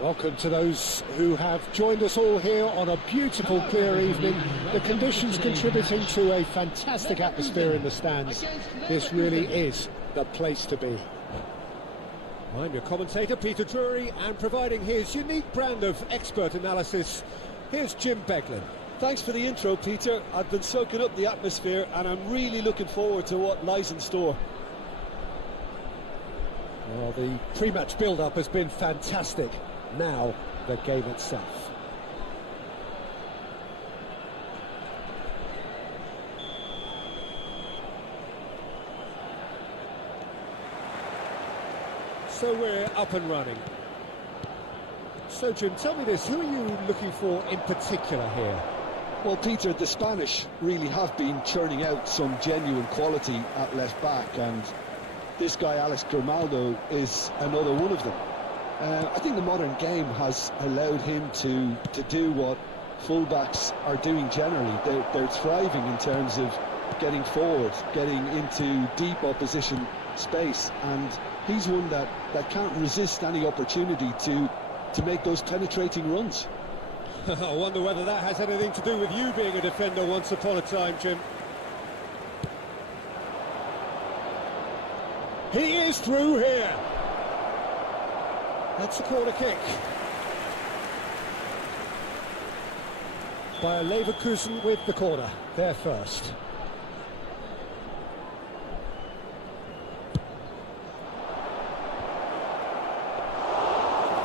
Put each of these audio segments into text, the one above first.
Welcome to those who have joined us all here on a beautiful, clear evening. The conditions contributing to a fantastic atmosphere in the stands. This really is the place to be. I'm your commentator, Peter Drury, and providing his unique brand of expert analysis, here's Jim Beglin. Thanks for the intro, Peter. I've been soaking up the atmosphere and I'm really looking forward to what lies in store. Well, the pre-match build-up has been fantastic. Now, the game itself. So we're up and running. So, Jim, tell me this, who are you looking for in particular here? Well, Peter, the Spanish really have been churning out some genuine quality at left-back, and this guy, Alex Grimaldo, is another one of them. I think the modern game has allowed him to do what fullbacks are doing generally. They're thriving in terms of getting forward, getting into deep opposition space, and he's one that can't resist any opportunity to make those penetrating runs. I wonder whether that has anything to do with you being a defender once upon a time, Jim. He is through here. That's a corner kick. By Leverkusen with the corner, there first.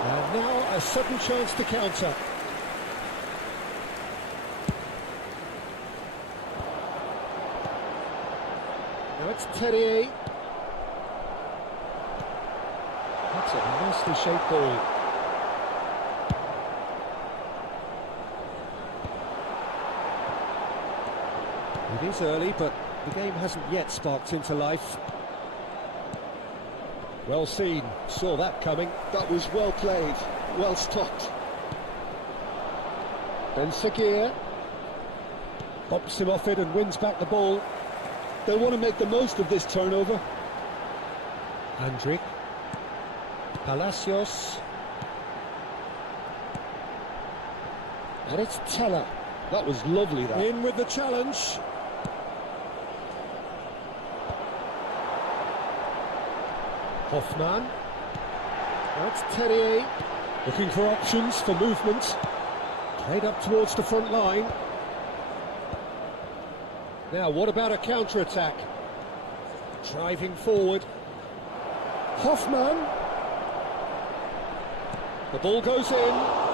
And now a sudden chance to counter. Now it's Htee. That's a nicely shaped ball. It is early, but the game hasn't yet sparked into life. Well seen, saw that coming. That was well played, well stopped. Ben Seguir bops him off it and wins back the ball. They'll want to make the most of this turnover. Andrik, Palacios, and it's Teller. That was lovely, that. In with the challenge. Hoffman, that's Terrier, Looking for options for movement. Played up towards the front line. Now, what about a counter-attack? Driving forward. Hoffman. The ball goes in.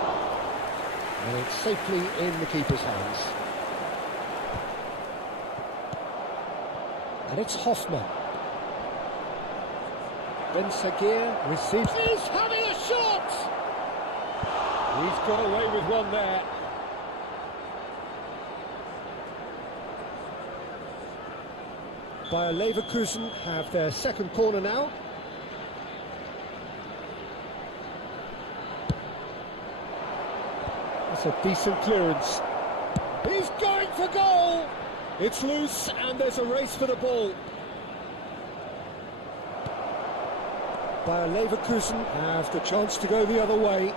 and it's safely in the keeper's hands. And it's Hoffman. Ben Seguir receives. He's having a shot! He's got away with one there. Bayer Leverkusen have their second corner now. That's a decent clearance. He's going for goal! It's loose and there's a race for the ball. Bayer Leverkusen have the chance to go the other way.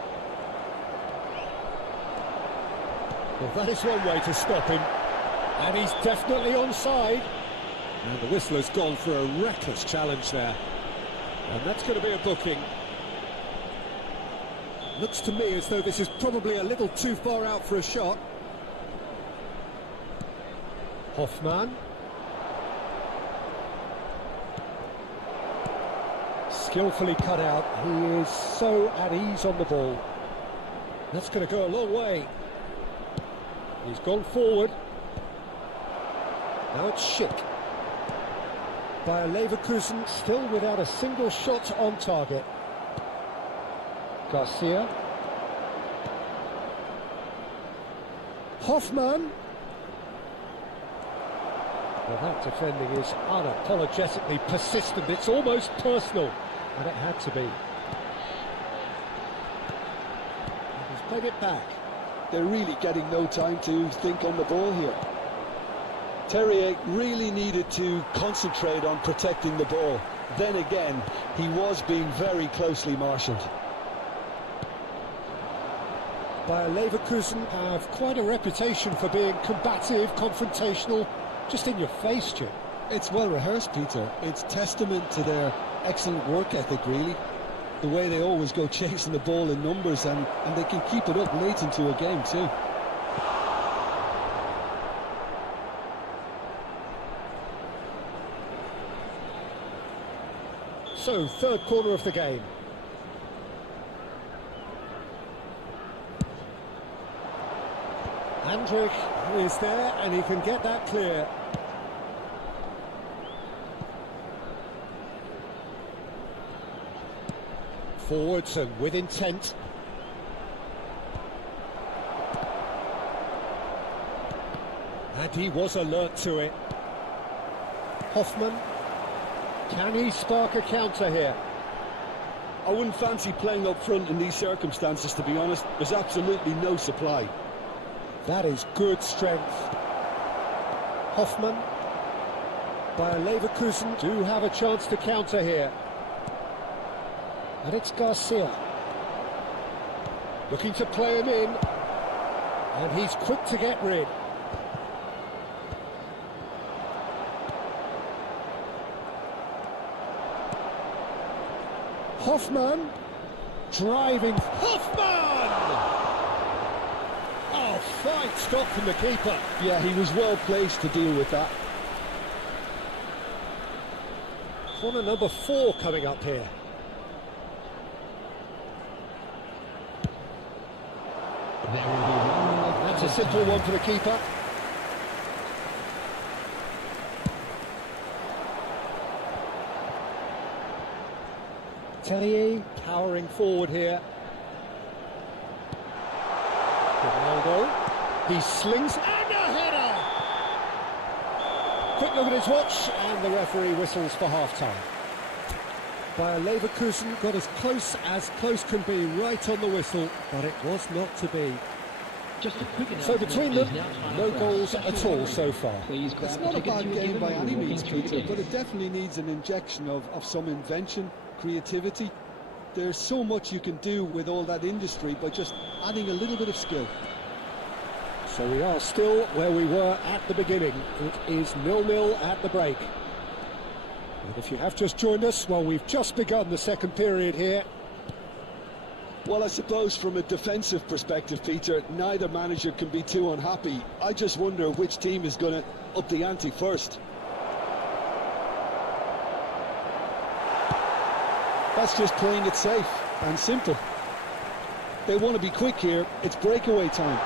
Well, that is one way to stop him. And he's definitely onside. And the whistler's gone for a reckless challenge there. And that's going to be a booking. Looks to me as though this is probably a little too far out for a shot. Hoffman. Skillfully cut out. He is so at ease on the ball. That's going to go a long way. He's gone forward. Now it's Schick. Bayer Leverkusen still without a single shot on target. Garcia. Hoffman. Well, that defending is unapologetically persistent. It's almost personal, and it had to be. He's played it back. They're really getting no time to think on the ball here. Terrier really needed to concentrate on protecting the ball. Then again, he was being very closely marshalled. Bayer Leverkusen have quite a reputation for being combative, confrontational, just in your face, Jim. It's well rehearsed, Peter. It's testament to their excellent work ethic, really. The way they always go chasing the ball in numbers, and they can keep it up late into a game too. So, third corner of the game. Andrik is there and he can get that clear. Forwards and with intent. And he was alert to it. Hoffman. Can he spark a counter here? I wouldn't fancy playing up front in these circumstances, to be honest. There's absolutely no supply. That is good strength. Hoffman. Bayer Leverkusen do have a chance to counter here. And it's Garcia. Looking to play him in. And he's quick to get rid. Hoffman. Driving. Hoffman! Oh, fine stop from the keeper. Yeah, he was well placed to deal with that. Corner number 4 coming up here. That's a simple one for the keeper. Terrier Powering forward here. Ronaldo. he slings and a header. Quick look at his watch, and the referee whistles for half-time. Bayer Leverkusen got as close can be, right on the whistle, but it was not to be. So between them, no goals at all so far. It's not a bad game by any means, Peter, but it definitely needs an injection of some invention, creativity. There's so much you can do with all that industry by just adding a little bit of skill. So we are still where we were at the beginning. It is 0-0 at the break. And if you have just joined us, well, we've just begun the second period here. Well, I suppose from a defensive perspective, Peter, neither manager can be too unhappy. I just wonder which team is going to up the ante first. That's just playing it safe and simple. They want to be quick here. It's breakaway time.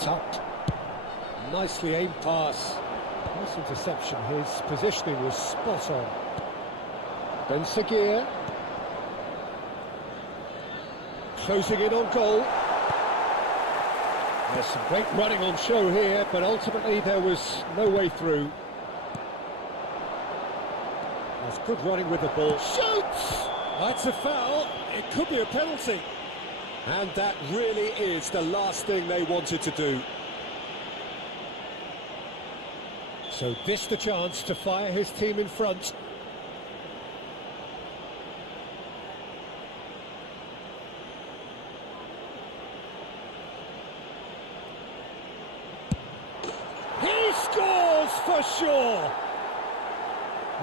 Tucked. Nicely aimed pass. Nice interception. His positioning was spot on. Ben Seguir. Closing in on goal. There's some great running on show here, but ultimately there was no way through. That's good running with the ball. Shoots! That's a foul. It could be a penalty. And that really is the last thing they wanted to do. So this the chance to fire his team in front. He scores for sure.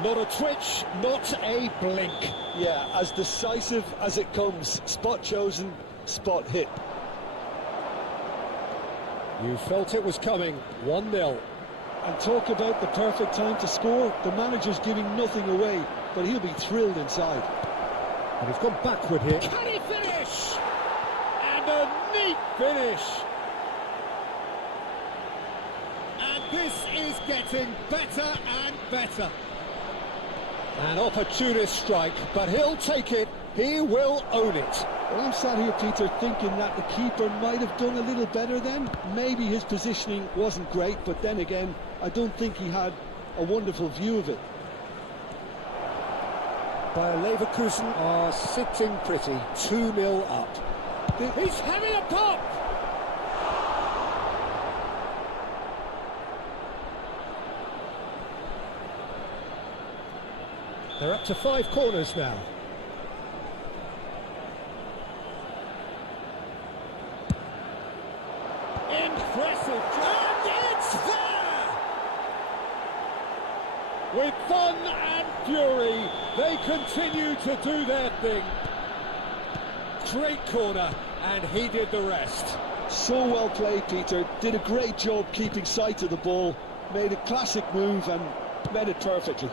Not a twitch, not a blink. Yeah, as decisive as it comes. Spot chosen, spot hit. You felt it was coming. 1-0. And talk about the perfect time to score. The manager's giving nothing away, but he'll be thrilled inside. And he's gone backward here. Can he finish? And a neat finish. And this is getting better and better. An opportunist strike, but he'll take it. He will own it. Well, I'm sat here, Peter, thinking that the keeper might have done a little better then. Maybe his positioning wasn't great, but then again, I don't think he had a wonderful view of it. Bayer Leverkusen are sitting pretty, 2-0 up. He's having a pop! They're up to 5 corners now. Impressive, and it's there! With fun and fury, they continue to do their thing. Great corner, and he did the rest. So well played, Peter. Did a great job keeping sight of the ball. Made a classic move and met it perfectly.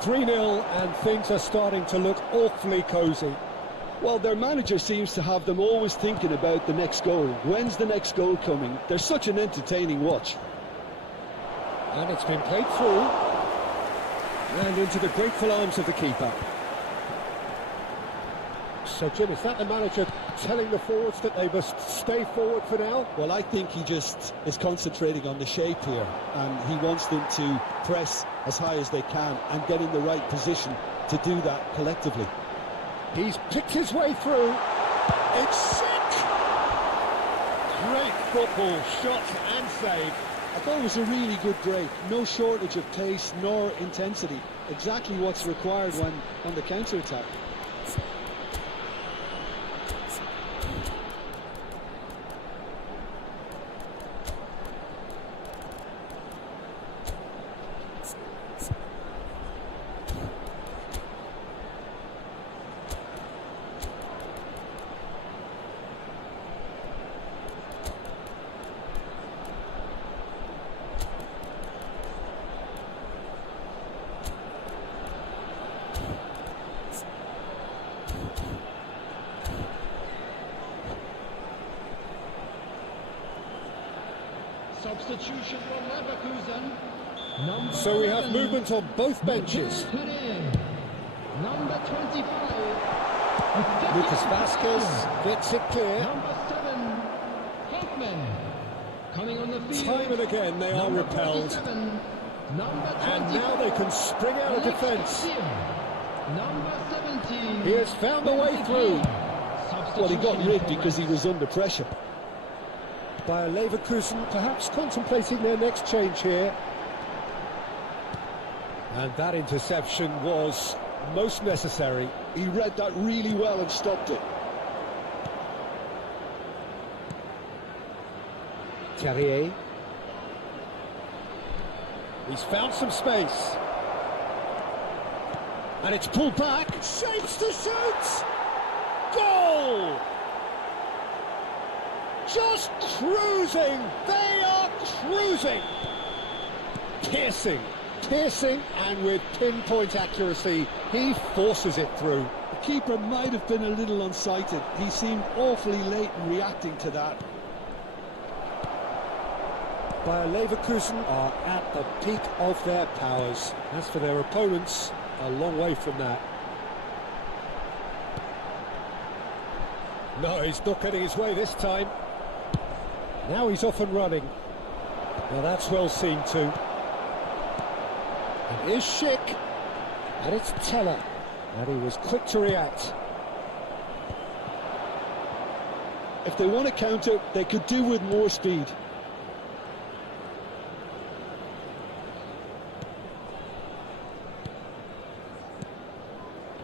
3-0, and things are starting to look awfully cosy. Well, their manager seems to have them always thinking about the next goal. When's the next goal coming? They're such an entertaining watch. And it's been played through. And into the grateful arms of the keeper. So, Jim, is that the manager telling the forwards that they must stay forward for now? Well, I think he just is concentrating on the shape here, and he wants them to press as high as they can and get in the right position to do that collectively. He's picked his way through. It's sick! Great football, shot and save. I thought it was a really good break. No shortage of pace nor intensity. Exactly what's required when on the counter-attack. Substitution for Leverkusen. So we have movement on both benches. Number 25. Lucas Vasquez gets it clear. Number 7. Hoffman. and again they are repelled. 37, number And now they can spring out of defence. Number 17. He has found a way through. Well, he got rid because he was under pressure. By Leverkusen, perhaps contemplating their next change here. And that interception was most necessary. He read that really well and stopped it. Terrier. He's found some space. And it's pulled back. Shapes to shoot! Goal! Just cruising! They are cruising! Piercing, and with pinpoint accuracy, he forces it through. The keeper might have been a little unsighted. He seemed awfully late in reacting to that. Bayer Leverkusen are at the peak of their powers. As for their opponents, a long way from that. No, he's not getting his way this time. Now he's off and running. Now that's well seen too. And here's Schick. And it's Teller. And he was quick to react. If they want to counter, they could do with more speed.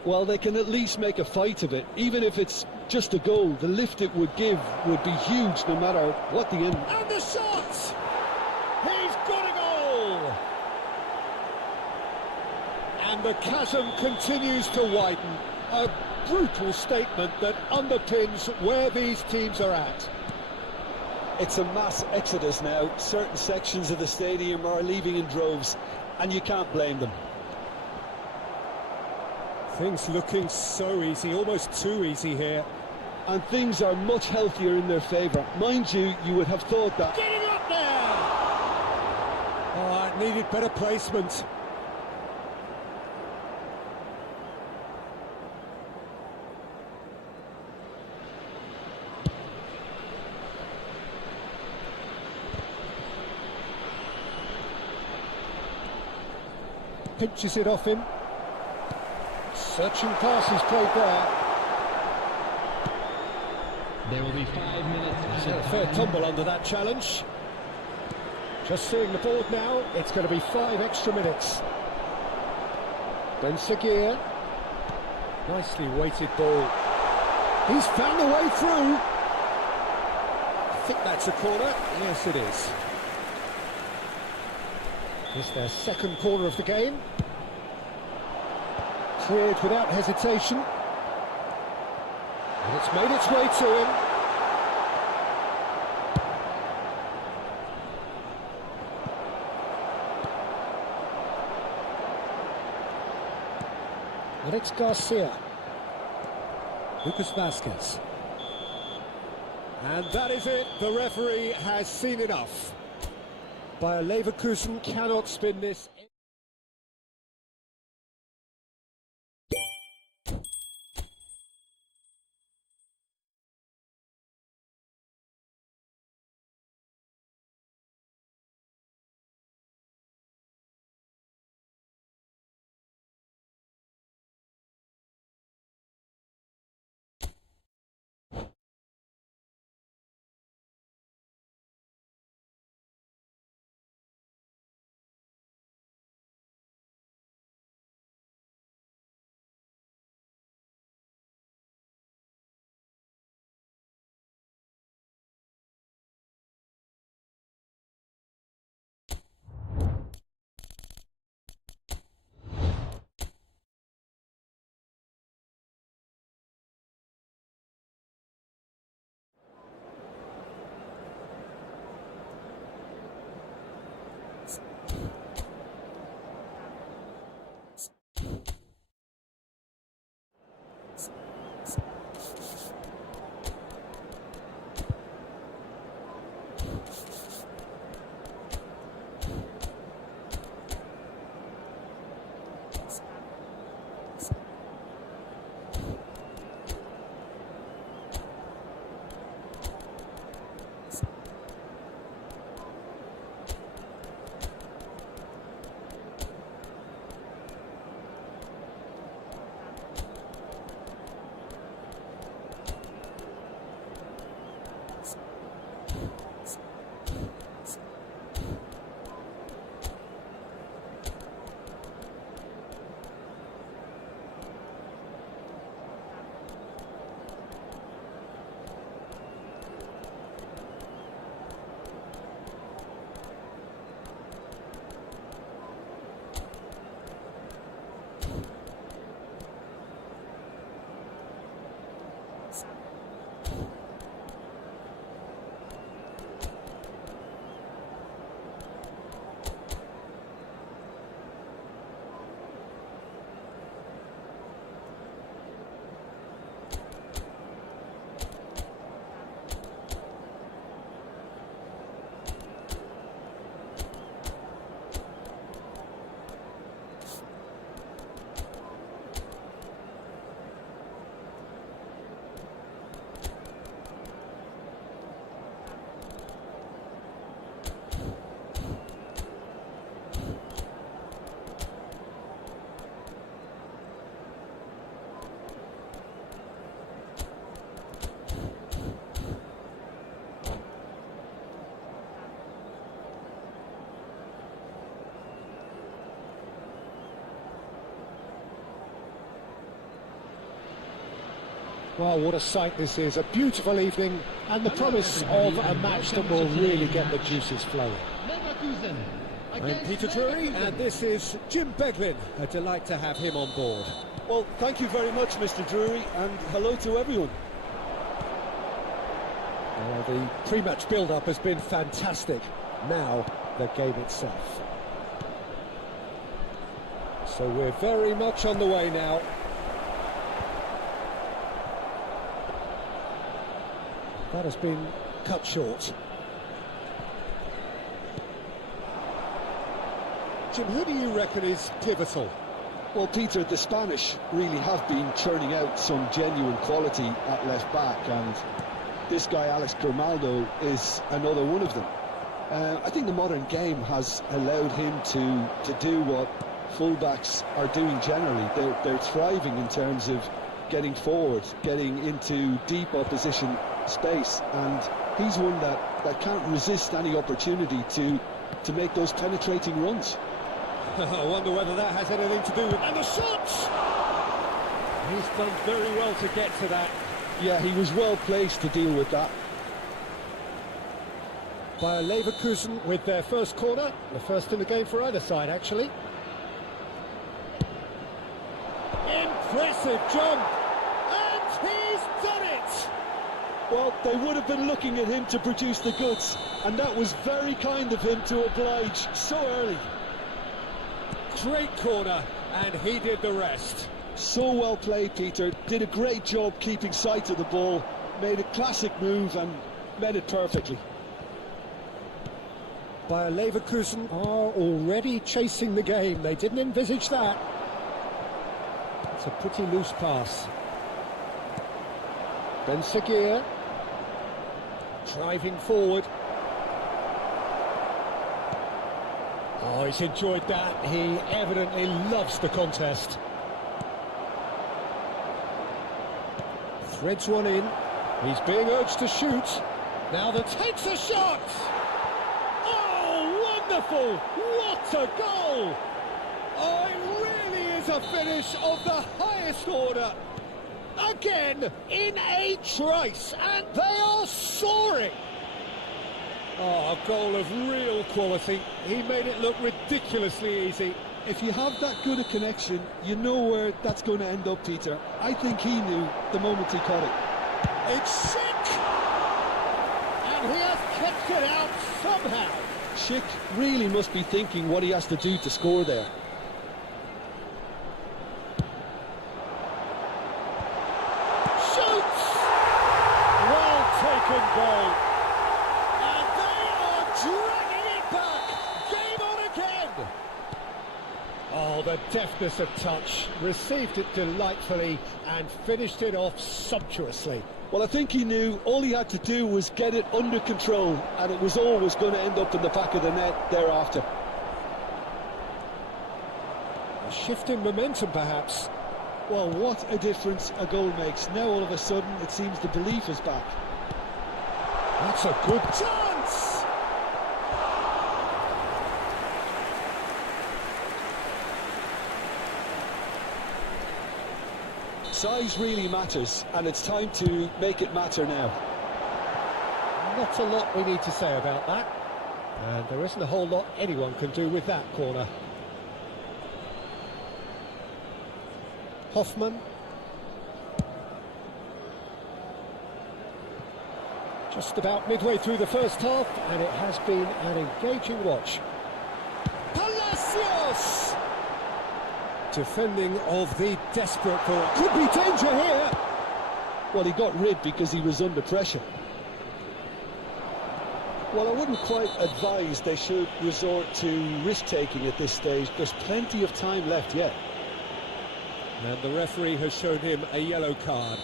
Well, they can at least make a fight of it. Even if it's just a goal, the lift it would give would be huge no matter what the end. And the shot! He's got a goal! And the chasm continues to widen. A brutal statement that underpins where these teams are at. It's a mass exodus now. Certain sections of the stadium are leaving in droves, and you can't blame them. Things looking so easy, almost too easy here. And things are much healthier in their favour. Mind you, you would have thought that. Get it up there! Oh, it needed better placement. Pinches it off him. Searching pass is played there. There will be 5 minutes. A fair tumble under that challenge. Just seeing the board now, it's going to be 5 extra minutes. Ben Seguir. Nicely weighted ball. He's found a way through. I think that's a corner. Yes, it is. It's their second corner of the game. Cleared without hesitation. And it's made its way to him. And it's Garcia. Lucas Vasquez. And that is it. The referee has seen enough. Bayer Leverkusen cannot spin this. Well, what a sight this is. A beautiful evening and the promise of a match that will really get the juices flowing. Leverkusen. I'm Peter Drury, and this is Jim Beglin. A delight to have him on board. Well, thank you very much, Mr. Drury, and hello to everyone. The pre-match build-up has been fantastic. Now, the game itself. So we're very much on the way now. That has been cut short. Jim, who do you reckon is pivotal? Well, Peter, the Spanish really have been churning out some genuine quality at left back, and this guy Alex Grimaldo is another one of them. I think the modern game has allowed him to do what fullbacks are doing generally. They're thriving in terms of getting forward, getting into deep opposition space, and he's one that can't resist any opportunity to make those penetrating runs. I wonder whether that has anything to do with... And the shots! He's done very well to get to that. Yeah, he was well placed to deal with that. By Leverkusen with their first corner, the first in the game for either side, actually. Impressive jump! And he's done it! Well, they would have been looking at him to produce the goods, and that was very kind of him to oblige so early. Great corner, and he did the rest. So well played, Peter. Did a great job keeping sight of the ball, made a classic move and met it perfectly. Bayer Leverkusen are already chasing the game. They didn't envisage that. It's a pretty loose pass. Ben Seguir driving forward. Oh, he's enjoyed that. He evidently loves the contest. Threads one in. He's being urged to shoot. Now that takes a shot! Oh, wonderful! What a goal! Oh, it really is a finish of the highest order. Again, in a trice, and they are soaring. Oh, a goal of real quality. He made it look ridiculously easy. If you have that good a connection, you know where that's going to end up, Peter. I think he knew the moment he caught it. It's Schick! And he has kept it out somehow. Schick really must be thinking what he has to do to score there. Shoots! Well taken goal. And they are dragging it back. Game on again. Oh, the deftness of touch. Received it delightfully and finished it off sumptuously. Well, I think he knew all he had to do was get it under control, and it was always going to end up in the back of the net thereafter. A shift in momentum, perhaps. Well, what a difference a goal makes. Now, all of a sudden, it seems the belief is back. That's a good chance! Size really matters, and it's time to make it matter now. Not a lot we need to say about that. And there isn't a whole lot anyone can do with that corner. Hoffman. Just about midway through the first half, and it has been an engaging watch. Palacios! Defending of the desperate thought. Could be danger here! Well, he got rid because he was under pressure. Well, I wouldn't quite advise they should resort to risk-taking at this stage. There's plenty of time left yet. And the referee has shown him a yellow card.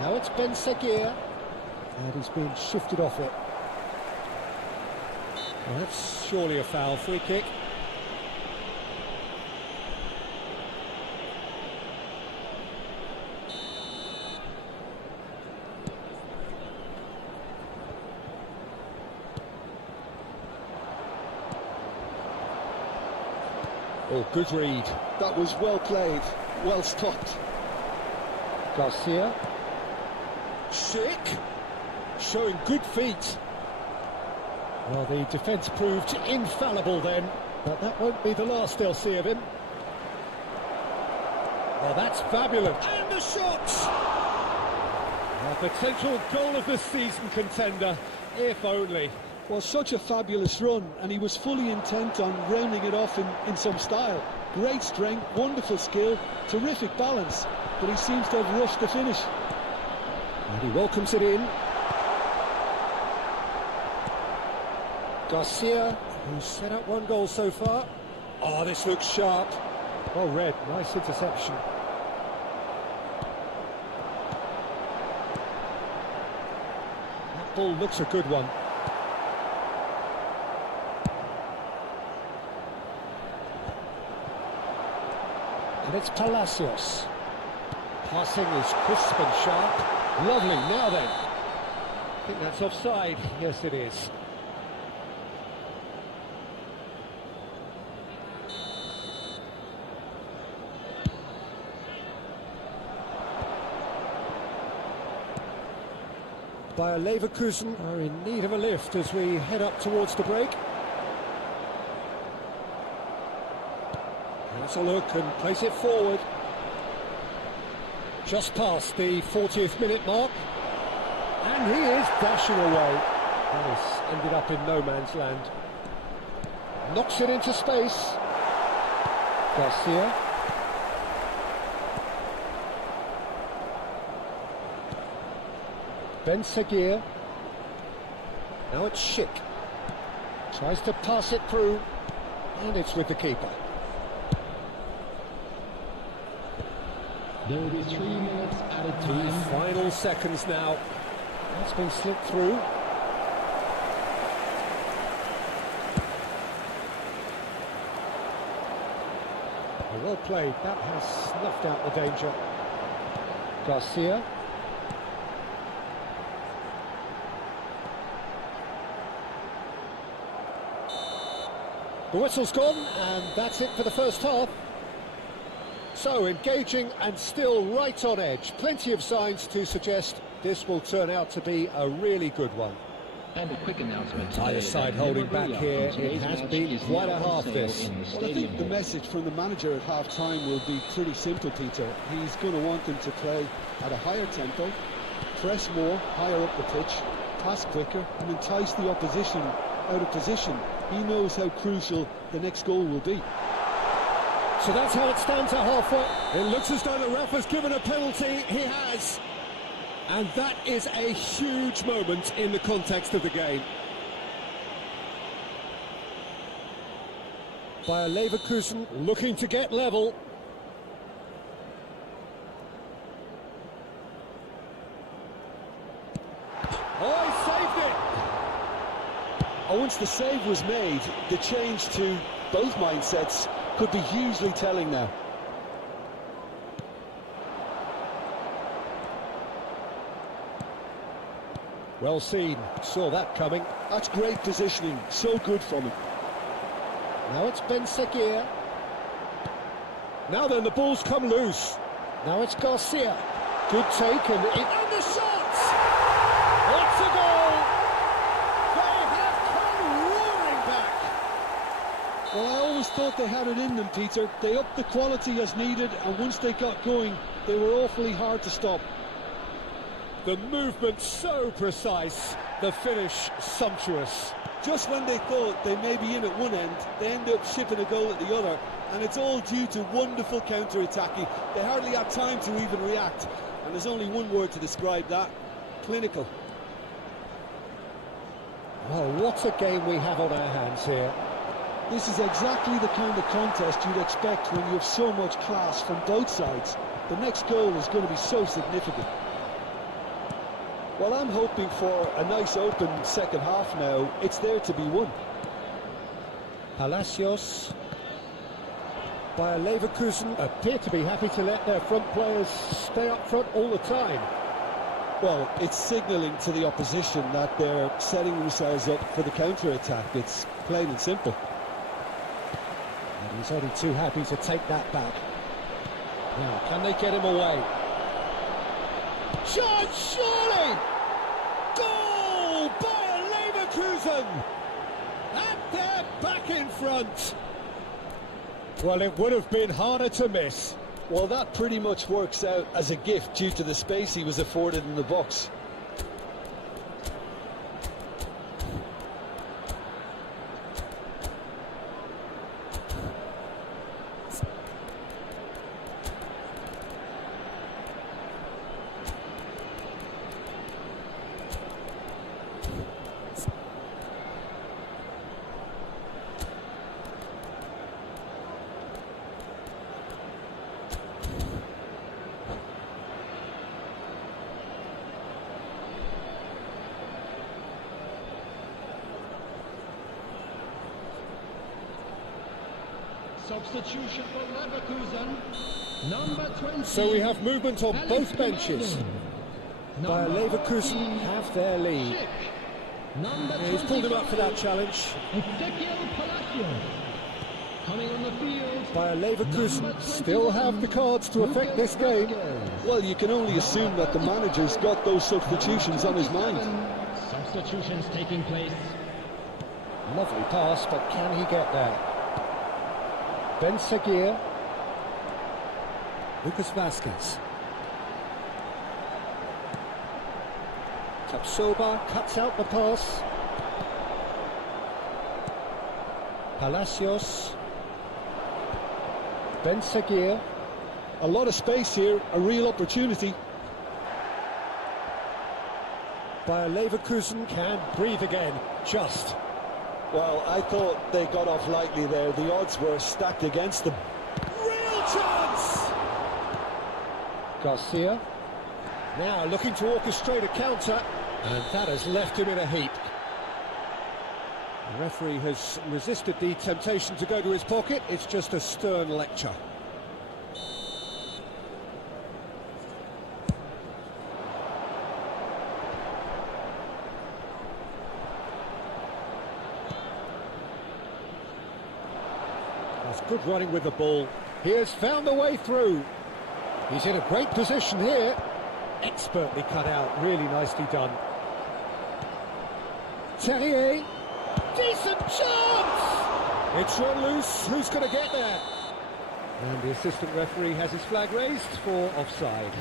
Now it's Ben Seguir, and he's being shifted off it. Well, that's surely a foul. Free kick. Oh, good read. That was well played, well stopped. Garcia. Sick. Showing good feet. Well, the defence proved infallible then, but that won't be the last they'll see of him. Well, that's fabulous. And the shots! A potential goal of the season contender, if only. Well, such a fabulous run, and he was fully intent on rounding it off in some style. Great strength, wonderful skill, terrific balance, but he seems to have rushed the finish. And he welcomes it in. Garcia, who's set up one goal so far. Oh, this looks sharp. Well read, nice interception. That ball looks a good one. And it's Palacios. Passing is crisp and sharp. Lovely, now then. I think that's offside. Yes, it is. Bayer Leverkusen are in need of a lift as we head up towards the break. Let's a look and place it forward. Just past the 40th minute mark. And he is dashing away. That has ended up in no man's land. Knocks it into space. Garcia. Ben Seguir. Now it's Schick. Tries to pass it through. And it's with the keeper. There will be 3 minutes at a The time. final seconds now. That's been slipped through. Well played. That has snuffed out the danger. Garcia. The whistle's gone, and that's it for the first half. So, engaging and still right on edge. Plenty of signs to suggest this will turn out to be a really good one. And a quick announcement. Either side holding back here. It has been quite a half, this. Well, I think the message from the manager at half-time will be pretty simple, Peter. He's going to want them to play at a higher tempo, press more, higher up the pitch, pass quicker, and entice the opposition out of position. He knows how crucial the next goal will be. So that's how it stands at halfway. It looks as though the ref has given a penalty. He has. And that is a huge moment in the context of the game. Bayer Leverkusen looking to get level. Oh, he saved it! And once the save was made, the change to both mindsets could be hugely telling now. Well seen, saw that coming. That's great positioning, so good from him. Now it's Ben Seguir. Now then, the ball's come loose. Now it's Garcia. Good take and the shots! It's a goal! They have come roaring back. Well, I always thought they had it in them, Peter. They upped the quality as needed, and once they got going, they were awfully hard to stop. The movement so precise, the finish sumptuous. Just when they thought they may be in at one end, they end up shipping a goal at the other, and it's all due to wonderful counter-attacking. They hardly had time to even react, and there's only one word to describe that: clinical. Well, what a game we have on our hands here. This is exactly the kind of contest you'd expect when you have so much class from both sides. The next goal is going to be so significant. Well, I'm hoping for a nice open second half now. It's there to be won. Palacios. Bayer Leverkusen appear to be happy to let their front players stay up front all the time. Well, it's signalling to the opposition that they're setting themselves up for the counter-attack. It's plain and simple. And He's only too happy to take that back. Now, can they get him away? Chance, surely! Goal by Leverkusen! And they're back in front. Well, it would have been harder to miss. Well, that pretty much works out as a gift due to the space he was afforded in the box. Substitution for Leverkusen. Number 20. So we have movement on both benches. Bayer Leverkusen have their lead. He's pulled him up for that challenge. Coming on the field. Bayer Leverkusen still have the cards to affect this game. Well, you can only assume that the manager's got those substitutions on his mind. Substitutions taking place. Lovely pass, but can he get there? Ben Seguir. Lucas Vazquez. Tapsoba cuts out the pass. Palacios. Ben Seguir. A lot of space here, a real opportunity. Bayer Leverkusen can breathe again, just. Well, I thought they got off lightly there. The odds were stacked against them. Real chance! Garcia. Now looking to orchestrate a counter, and that has left him in a heap. The referee has resisted the temptation to go to his pocket. It's just a stern lecture. That's good running with the ball. He has found the way through. He's in a great position here. Expertly cut out, really nicely done. Terrier. Decent chance! It's run loose. Who's going to get there? And the assistant referee has his flag raised for offside.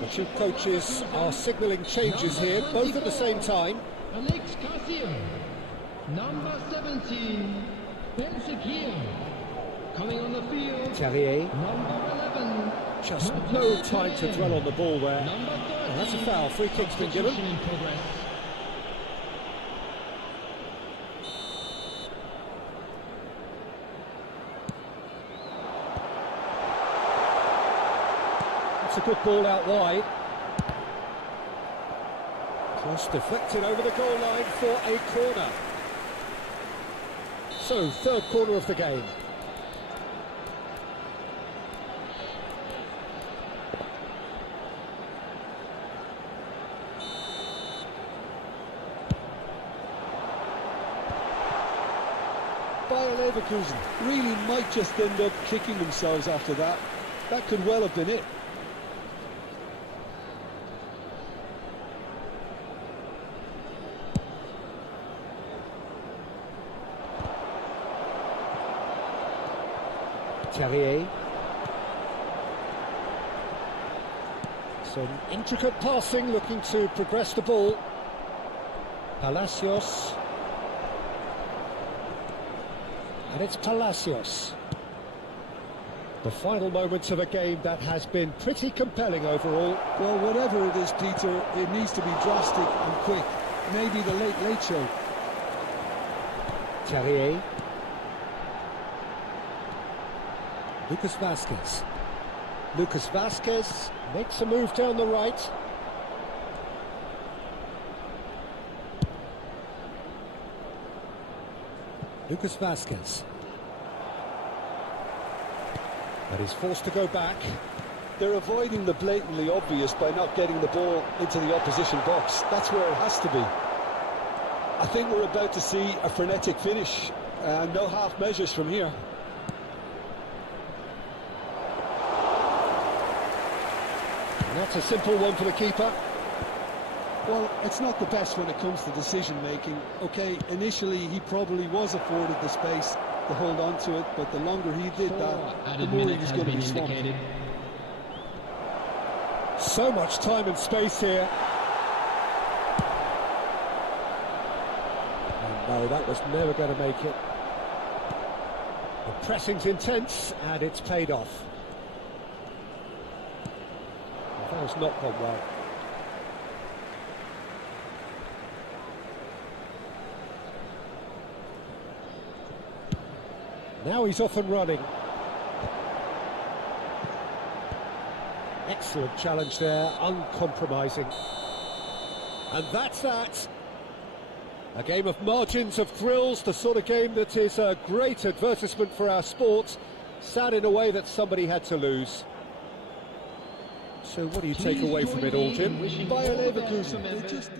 The two coaches are signalling changes here, both at the same time. Alex Garcia. Number 17. Ben Seguir. Coming on the field. Terrier. Number 11. Just no time to dwell on the ball there. Number 13. And that's a foul. Free kick's been given. Substitution in progress. It's a good ball out wide. Cross deflected over the goal line for a corner. So, third corner of the game. Bayer Leverkusen really might just end up kicking themselves after that. That could well have been it. Terrier. Some intricate passing, looking to progress the ball. Palacios. And it's Palacios. The final moments of a game that has been pretty compelling overall. Well, whatever it is, Peter, it needs to be drastic and quick. maybe the late show. Terrier. Lucas Vasquez. Lucas Vasquez makes a move down the right. Lucas Vasquez. But he's forced to go back. They're avoiding the blatantly obvious by not getting the ball into the opposition box. That's where it has to be. I think we're about to see a frenetic finish, and no half measures from here. Not a simple one for the keeper. Well, it's not the best when it comes to decision-making. OK, initially he probably was afforded the space to hold on to it, but the longer he did that, the more he was going to be swamped. So much time and space here. And no, that was never going to make it. The pressing's intense, and it's paid off. That has not gone well. Now he's off and running. Excellent challenge there, uncompromising. And that's that. A game of margins, of thrills, the sort of game that is a great advertisement for our sport. Sad in a way that somebody had to lose. So what do you take away from it all, Jim? Bayer Leverkusen, they just